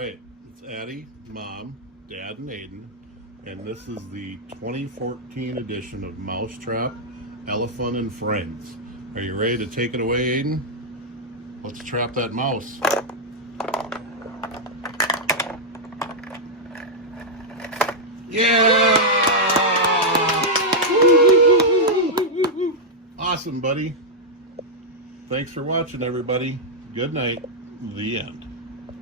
right, it's Addie, Mom, Dad, and Aiden, and this is the 2014 edition of Mousetrap, Elefun, and Friends. Are you ready to take it away, Aiden? Let's trap that mouse. Yeah! Awesome, buddy. Thanks for watching, everybody. Good night. The end.